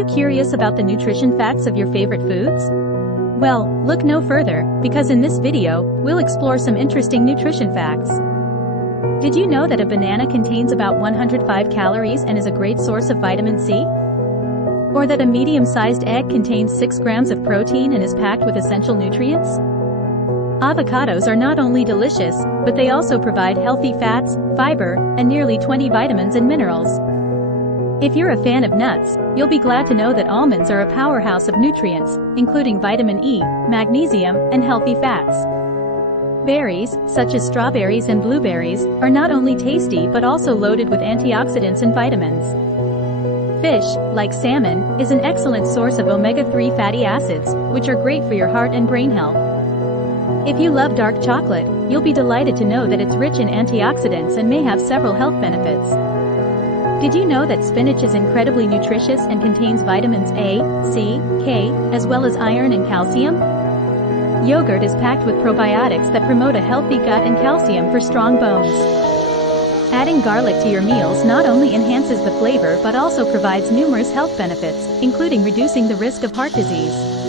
you curious about the nutrition facts of your favorite foods? Well, look no further, because in this video, we'll explore some interesting nutrition facts. Did you know that a banana contains about 105 calories and is a great source of vitamin C? Or that a medium-sized egg contains 6 grams of protein and is packed with essential nutrients? Avocados are not only delicious, but they also provide healthy fats, fiber, and nearly 20 vitamins and minerals. If you're a fan of nuts, you'll be glad to know that almonds are a powerhouse of nutrients, including vitamin E, magnesium, and healthy fats. Berries, such as strawberries and blueberries, are not only tasty but also loaded with antioxidants and vitamins. Fish, like salmon, is an excellent source of omega-3 fatty acids, which are great for your heart and brain health. If you love dark chocolate, you'll be delighted to know that it's rich in antioxidants and may have several health benefits. Did you know that spinach is incredibly nutritious and contains vitamins A, C, K, as well as iron and calcium? Yogurt is packed with probiotics that promote a healthy gut and calcium for strong bones. Adding garlic to your meals not only enhances the flavor but also provides numerous health benefits, including reducing the risk of heart disease.